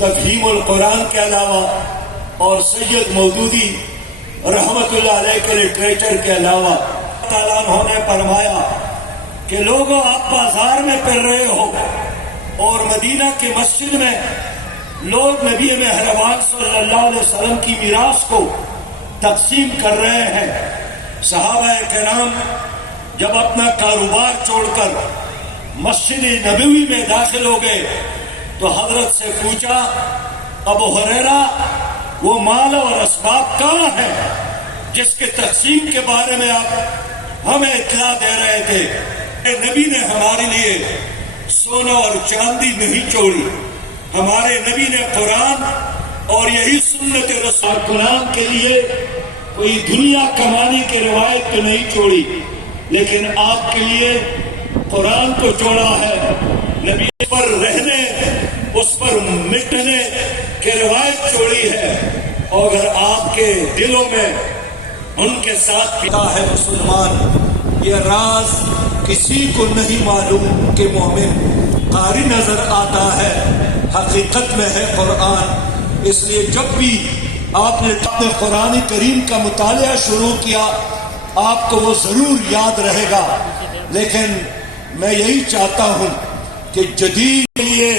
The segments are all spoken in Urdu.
تفہیم القرآن کے علاوہ اور سید مودودی رحمت اللہ علیہ کے لٹریچر کے علاوہ تعالیٰ عنہ نے فرمایا کہ لوگوں آپ بازار میں پھر رہے ہو اور مدینہ کی مسجد میں لوگ نبی مہربان صلی اللہ علیہ وسلم کی میراث کو تقسیم کر رہے ہیں۔ صحابہ کرام جب اپنا کاروبار چھوڑ کر مسجد نبوی میں داخل ہو گئے تو حضرت سے پوچھا، ابو ہریرہ وہ مال اور اسباب کہاں ہے جس کے تقسیم کے بارے میں آپ ہمیں اطلاع دے رہے تھے؟ نبی نے ہمارے لیے سونا اور چاندی نہیں چھوڑی، ہمارے نبی نے قرآن اور یہی سنت رسول قرآن کے لیے کوئی دنیا کمانے کی روایت تو نہیں چھوڑی، لیکن آپ کے لیے قرآن کو چھوڑا ہے، نبی پر رہنے اس پر مٹنے کی روایت چھوڑی ہے، اور اگر آپ کے دلوں میں ان کے ساتھ پتا ہے مسلمان، یہ راز کسی کو نہیں معلوم کہ مومن قاری نظر آتا ہے، حقیقت میں ہے قرآن۔ اس لیے جب بھی آپ نے اپنے قرآن کریم کا مطالعہ شروع کیا آپ کو وہ ضرور یاد رہے گا، لیکن میں یہی چاہتا ہوں کہ جدید کے لیے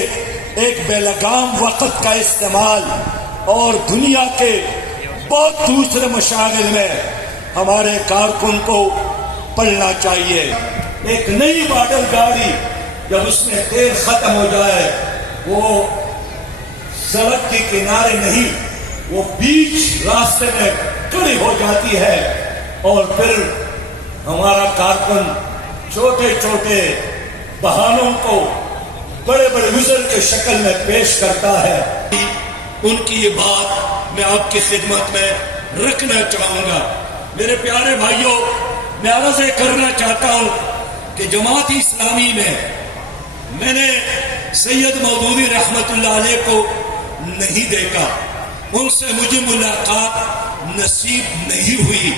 ایک بے لگام وقت کا استعمال اور دنیا کے بہت دوسرے مشاغل میں ہمارے کارکن کو پڑھنا چاہیے۔ ایک نئی ماڈل گاڑی جب اس میں تیل ختم ہو جائے وہ سڑک کے کنارے نہیں، وہ بیچ راستے میں کھڑی ہو جاتی ہے، اور پھر ہمارا کارکن چھوٹے چھوٹے بہانوں کو بڑے بڑے وزر کے شکل میں پیش کرتا ہے۔ ان کی یہ بات میں آپ کی خدمت میں رکھنا چاہوں گا۔ میرے پیارے بھائیوں، میں عرض کرنا چاہتا ہوں کہ جماعت اسلامی میں نے سید مودودی رحمت اللہ علیہ کو نہیں دیکھا، ان سے مجھے ملاقات نصیب نہیں ہوئی۔